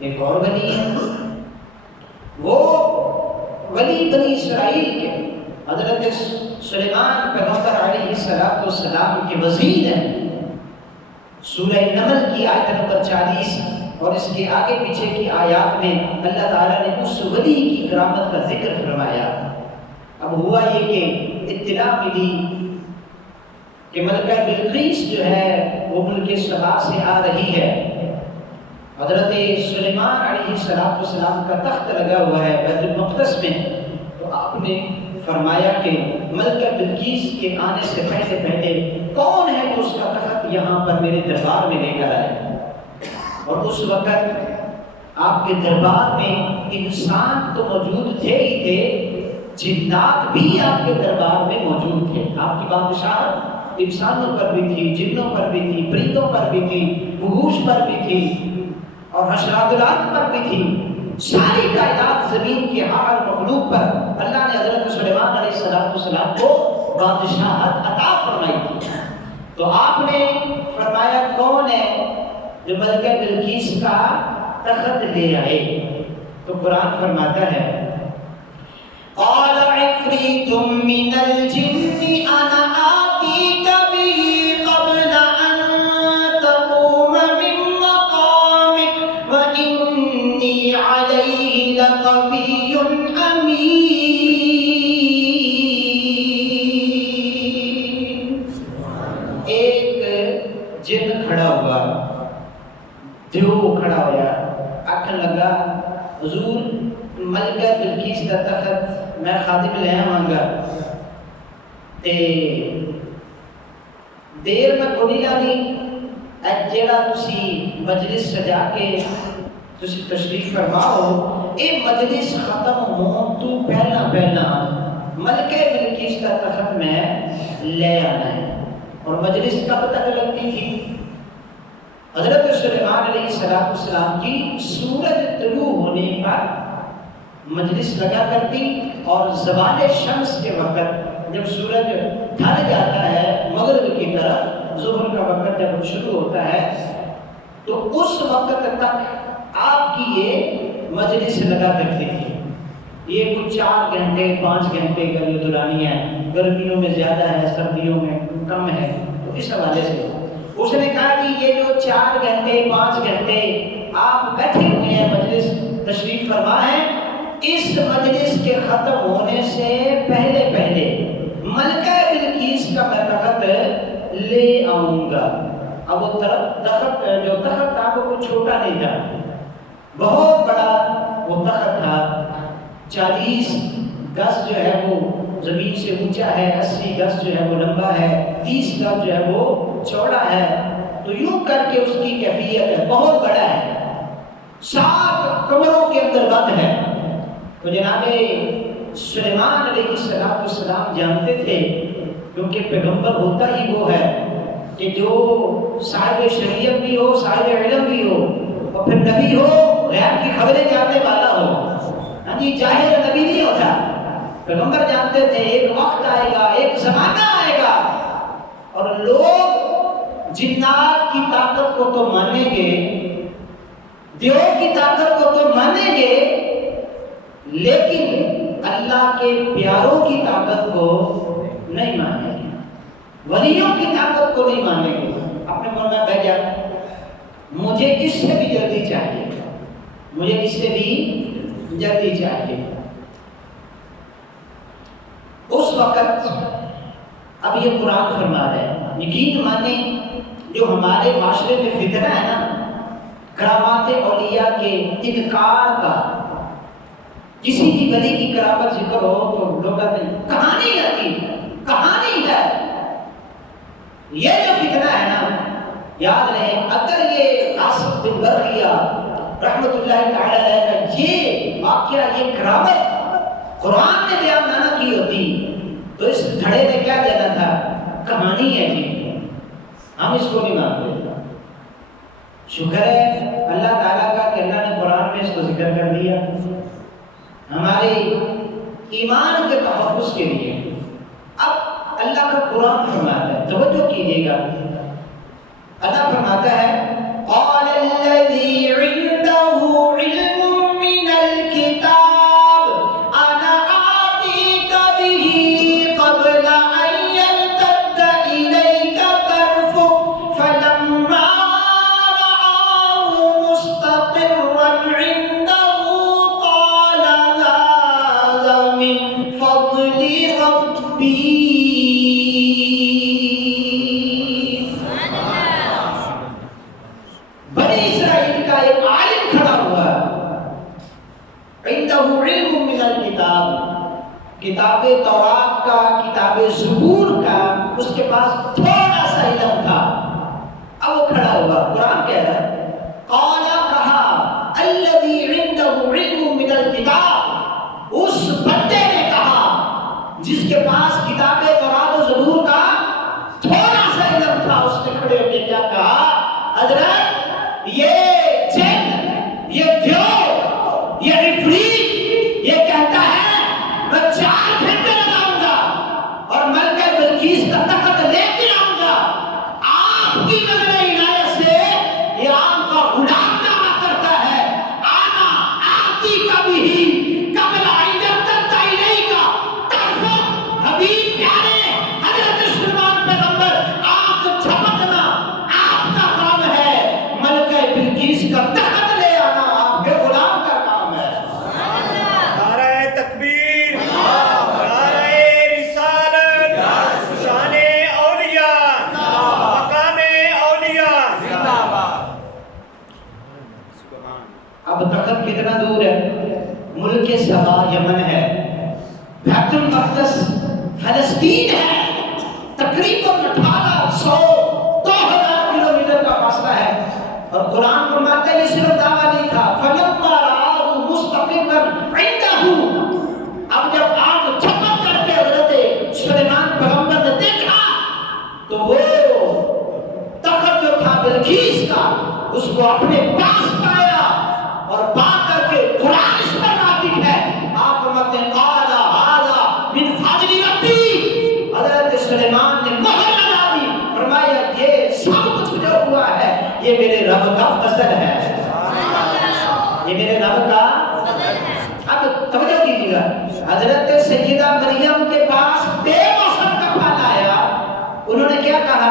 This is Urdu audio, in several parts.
ایک اور ولی ہے، وہ ولی بنی اسرائیل کے حضرت سلیمان پیغمبر علیہ السلام کے وزیر ہیں۔ سورہ نمل کی آیت نمبر 40 اور اس کے آگے پیچھے کی آیات میں اللہ تعالیٰ نے اس ولی کی کرامت کا ذکر فرمایا۔ اب ہوا یہ کہ اطلاع ملی کہ ملکہ بلقیس جو ہے وہ ملک سبا سے آ رہی ہے۔ حضرت سلیمان علیہ السلام کا تخت لگا ہوا ہے بیت المقدس میں، تو آپ نے فرمایا کہ ملکہ بلقیس کے آنے سے پہلے کون ہے کہ اس کا تخت یہاں پر میرے دربار میں لے کر آئے۔ اور اس وقت آپ کے دربار میں انسان تو موجود تھے ہی تھے، جنات بھی آپ کے دربار میں موجود تھے۔ آپ کی بادشاہت انسانوں پر بھی تھی، جنوں پر بھی تھی، پرندوں پر بھی تھی، وحوش پر بھی تھی اور حشرات الارض پر بھی تھی۔ ساری کائنات زمین کے ہر مخلوق پر اللہ نے حضرت سلیمان علیہ السلام کو بادشاہت عطا فرمائی تھی۔ تو آپ نے فرمایا کون ہے جو ملکہ بلقیس کا تخت لے آئے؟ تو قرآن فرماتا ہے قال عفریت من الجن انا آتیک به قبل ان تقوم من مقامک وانی علیہ لقوی امین۔ ایک جن کھڑا ہوا، دیو کھڑا ہوا، آکھن لگا حضور ملکہ بلقیس کا تخت میں خادم لے آواں گا تے دیر میں کوئی لانی جیڑا تسی مجلس سجا کے تسی تشریف فرماؤ، اے مجلس ختم ہون تو پہلا ملکہ بلقیس کا تخت میں لے آنا ہے۔ اور مجلس کب تک لگتی تھی؟ حضرت سلیمان علیہ السلام کی سورج طلوع ہونے پر مجلس لگا کرتی، اور زوال شمس کے وقت جب سورج ڈھل جاتا ہے مغرب کی طرف، ظہر کا وقت جب شروع ہوتا ہے تو اس وقت تک آپ کی یہ مجلس لگا کرتی تھی۔ یہ کچھ 4 گھنٹے 5 گھنٹے کا یہ دورانی ہے، گرمیوں میں زیادہ ہے، سردیوں میں کم ہے، تو اس حوالے سے اس نے کہا کہ یہ جو 4 گھنٹے 5 گھنٹے آپ بیٹھے ہوئے ہیں مجلس تشریف فرما ہے، اس مجلس کے ختم ہونے سے پہلے ملکہ بلقیس کا میں تخت لے آؤں گا۔ اب وہ تخت تھا وہ کوئی چھوٹا نہیں تھا، بہت بڑا وہ تخت تھا۔ 40 گز جو ہے وہ زمین سے اونچا ہے، 80 گز جو ہے وہ لمبا ہے، 30 گز جو ہے وہ چوڑا ہے۔ تو یوں کر کے اس کی کیفیت ہے، بہت بڑا ہے، 7 کمروں کے اندر بند ہے۔ تو جناب سلیمان علیہ السلام جانتے تھے، کیونکہ پیغمبر ہوتا ہی وہ ہے کہ جو صاحب شریعت بھی ہو، صاحب علم بھی ہو، اور پھر نبی ہو، غیب کی خبریں جاننے والا ہو۔ ہاں جی، جاہل نبی نہیں ہوتا۔ پیغمبر جانتے تھے ایک وقت آئے گا، ایک زمانہ آئے گا اور لوگ جنات کی طاقت کو تو مانیں گے، دیو کی طاقت کو تو مانیں گے، لیکن اللہ کے پیاروں کی طاقت کو نہیں مانیں گے، ولیوں کی طاقت کو نہیں مانیں گے۔ اپنے من میں بھیجا مجھے اس سے بھی جلدی چاہیے، مجھے اس سے بھی جلدی چاہیے۔ اس وقت اب یہ قرآن فرما رہا ہے، یقین مانیں جو ہمارے معاشرے میں فتنہ ہے نا، کرامات اولیاء کے انکار کا، کسی بھی ولی کی کرامت ذکر ہو تو لوگ کہتے ہیں کہانی آتی، کہانی ہے۔ یہ جو فتنہ ہے نا، یاد رہے اگر یہ آصف بن برقیہ رحمت اللہ تعالی علیہ کا یہ واقعہ، یہ کرامت قرآن نے بیان نہ کی ہوتی تو اس دھڑے نے کیا دینا تھا؟ کہانی ہے جی، ہم اس کو نہیں مانتے۔ شکر ہے اللہ تعالیٰ کا کہ اللہ نے قرآن میں اس کو ذکر کر دیا ہمارے ایمان کے تحفظ کے لیے۔ اب اللہ کا قرآن فرماتا ہے، توجہ کیجیے گا، اللہ فرماتا ہے قال الذی عنده عنده علم من الكتاب، کتاب تورات کا، کتاب زبور کا اس کے پاس تھوڑا سا علم تھا. اب وہ کھڑا ہوا، قرآن کہہ رہا ہے قال کہا الذی عنده علم من الکتاب، اس بندے نے کہا جس کے پاس کتاب تورات و زبور کا تھوڑا سا علم تھا، اس نے کھڑے ہو کے کیا کہا؟ حضرت یہ جن، یہ دیو، یہ عفریت یہ کہتا ہے میں 4 گھنٹے لگاؤں گا اور ملکہ بلقیس کا تخت لے کے آؤں گا. آپ کی نظر عنایت سے یہ آپ کا غلام دعویٰ کرتا ہے آنا آتی کبھی ہی قبل عیدت تک نہیں کا طرف حبیب پیارے حضرت سلیمان پیغمبر آپ جھپکنا آپ کا کام ہے، ملکہ بلقیس کا تخت لے آنا آپ کے غلام کا کام ہے. نعرہ تکبیر، نعرہ رسالت، شان اولیاء، مقام اولیاء. اب تخت کتنا دور ہے؟ ملک سبا یمن ہے، بیت المقدس فلسطین ہے، تقریباً 1800-2000 کلومیٹر کا فاصلہ ہے. اور قرآن فرماتا ہے یہ صرف دعویٰ نہیں تھا، فَلَمَّا رَآهُ مُسْتَقِرًّا عِندَهُ، اب جب آگ جھپک کر کے حضرت سلیمان پیغمبر نے دیکھا تو وہ تخت جو تھا بلقیس کا اس کو اپنے پاس پایا اور پا کر کے قرآن اس پر ناطق ہے. آپ فرماتے ہیں قَالَ هَذَا مِنْ فَضْلِ رَبِّي، حضرت سلیمان نے مہر لگا دی، فرمایا یہ سب کچھ جو ہوا ہے یہ میرے رب کا فضل ہے، یہ میرے رب کا فضل ہے. اب توجہ کیجیے گا، حضرت سیدہ مریم کے پاس بے موسم کا پھل آیا، انہوں نے کیا کہا؟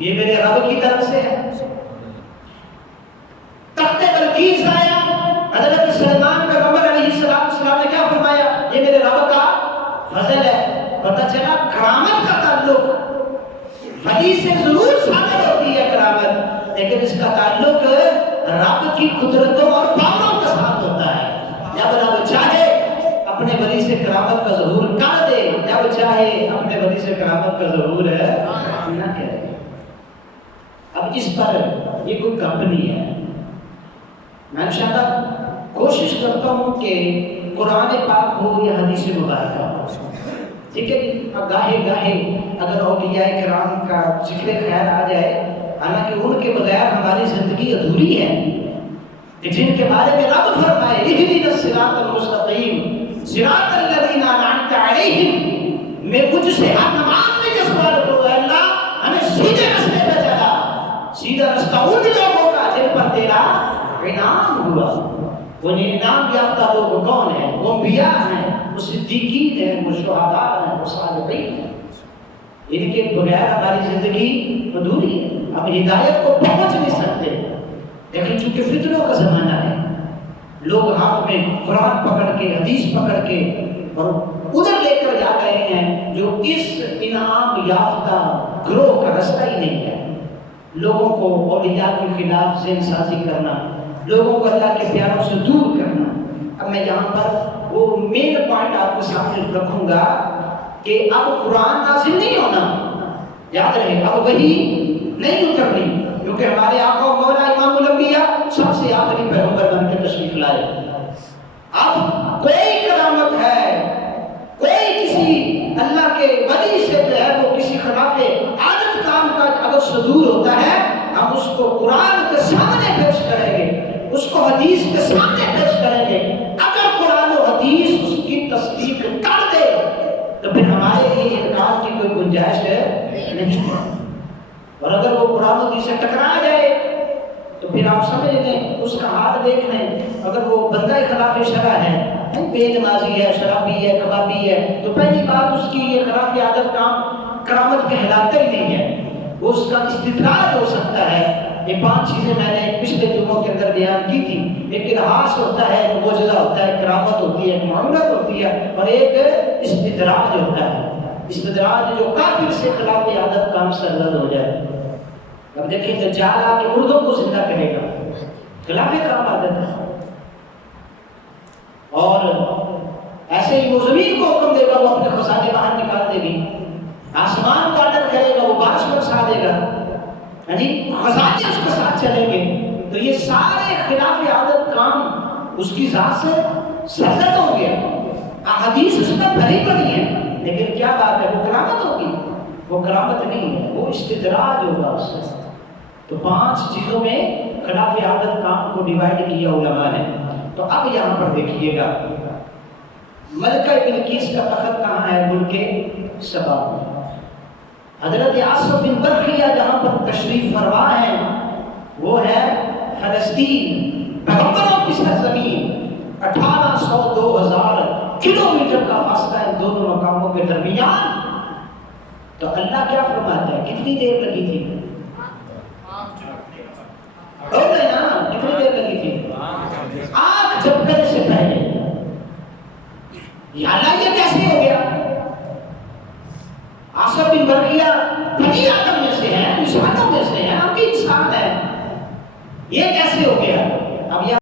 یہ میرے رب کی طرف سے ہے. تخت بلقیس آیا، حضرت سلیمان پیغمبر علیہ السلام نے کیا فرمایا؟ یہ میرے رب کا فضل ہے. پتہ چلا کرامت کا تعلق ولی سے ضرور صادر ہوتی ہے کرامت، لیکن اس کا تعلق رب کی قدرتوں اور پاوروں کے ساتھ ہوتا ہے. جب رب چاہے اپنے ولی سے کرامت کا ظہور کر دے، جب چاہے اپنے ولی سے کرامت کا ظہور نہ کرے. اب اس پر یہ کوئی کمپنی ہے، میں انشاءاللہ کوشش کرتا ہوں کہ قرآن پاک ہو یا حدیث مبارکہ ہو، ٹھیک ہے. گاہے گاہے اگر اولیاء کرام کا ذکر خیر آ جائے، حالانکہ ان کے بغیر ہماری زندگی ادھوری ہے، کہ جن کے بارے میں رب فرمائے اہدنا الصراط المستقیم صراط الذین انعمت علیہم، میں مجھ سے ہر نماز میں یہ سوال کرو اے اللہ ہمیں سیدھے راستے پہ چلا. سیدھا رستہ ان لوگوں کا جن پر تیرا انعام ہوا. وہ انعام یافتہ لوگ کون ہیں؟ وہ انبیاء ہیں، وہ صدیقین ہیں، وہ شہداء ہیں، وہ صالحین ہیں. ان کے بغیر ہماری زندگی ادھوری ہے. ہم ہدایت کو پہنچ نہیں سکتے، لیکن چونکہ فتنوں کا زمانہ ہے، لوگ ہاتھ میں قرآن پکڑ کے حدیث پکڑ کے اور ادھر لے کر جا رہے ہیں جو اس انعام یافتہ گروہ کا رستہ ہی نہیں ہے. لوگوں کو اولیاء کے خلاف ذہن سازی کرنا، لوگوں کو اللہ کے پیاروں سے دور کرنا. اب میں یہاں پر وہ مین پوائنٹ آپ کے سامنے رکھوں گا کہ اب قرآن نازل نہیں ہونا، یاد رہے اب وہی نہیں اترنی، کیونکہ ہمارے آقا و مولا امام الانبیاء سب سے آخری پیغمبر بن کے تشریف لائے. اب کوئی کرامت ہے، کوئی کسی اللہ کے ولی سے جو ہے وہ کسی خلاف عادت کام کا اگر صدور ہوتا ہے، ہم اس کو قرآن کے سامنے پیش کریں گے، اس کو حدیث کے سامنے پیش کریں گے. اگر قرآن و حدیث اس کی تصدیق کر دے تو پھر ہمارے لیے انکار کی کوئی گنجائش نہیں ہے. اور اگر وہ قرآن و حدیث سے ٹکرا جائے تو پھر آپ سمجھ لیں اس کا حال دیکھ لیں. اگر وہ بندہ خلاف شرع ہے، بے نمازی ہے، شرابی ہے، کبابی ہے، تو پہلی بات اس کی یہ خلاف عادت کام کرامت کہلاتا ہی نہیں ہے. وہ اس کا استدراج ہو سکتا ہے. یہ 5 چیزیں میں نے پچھلے جمعوں کے اندر بیان کی تھی. ایک ارہاس ہوتا ہے، ایک معجزہ ہوتا ہے، کرامت ہوتی ہے، ایک معاملت ہوتی ہے، اور ایک استدراج ہوتا ہے. استدراج جو کافر سے خلاف عادت کام سرزد ہو جائے. اب دیکھیں دجال آ کے مردوں کو زندہ کرے گا، خلاف کرام عادت ہے. اور ایسے ہی وہ زمین کو حکم دے گا وہ اپنے خزانے باہر نکال دے گی، آسمان کو آرڈر کرے گا وہ بارش برسا دے گا، یعنی خزانے اس کے ساتھ چلیں گے۔ تو یہ سارے خلاف عادت کام اس کی ذات سے سرزد ہو گیا، احادیث اس میں بھری پڑی ہیں، لیکن کیا بات ہے وہ کرامت ہوگی؟ وہ کرامت نہیں ہے، وہ استدراج ہوگا اس سے۔ تو 5 چیزوں میں خلاف عادت کام کو ڈیوائیڈ کیا علماء نے۔ تو اب یہاں پر دیکھیے گا ملکہ بلقیس کا تخت کہاں ہے؟ ملک سبا میں۔ حضرت آصف بن برقیہ جہاں پر تشریف فرما ہے وہ ہے فلسطین، پیغمبروں کی سرزمین۔ 1800 2000 کلومیٹر کا فاصلہ ہے دونوں مقاموں کے درمیان۔ تو اللہ کیا فرماتا ہے کتنی دیر لگی تھی؟ کتنی دیر لگی تھی؟ آنکھ جھپکنے سے پہلے۔ یا اللہ یہ کیسے ہو گیا؟ آصف بن برقیہ بنی آدم میں سے ہیں، انسانوں میں سے ہیں، ہم بھی انسان ہیں، یہ کیسے ہو گیا؟ اب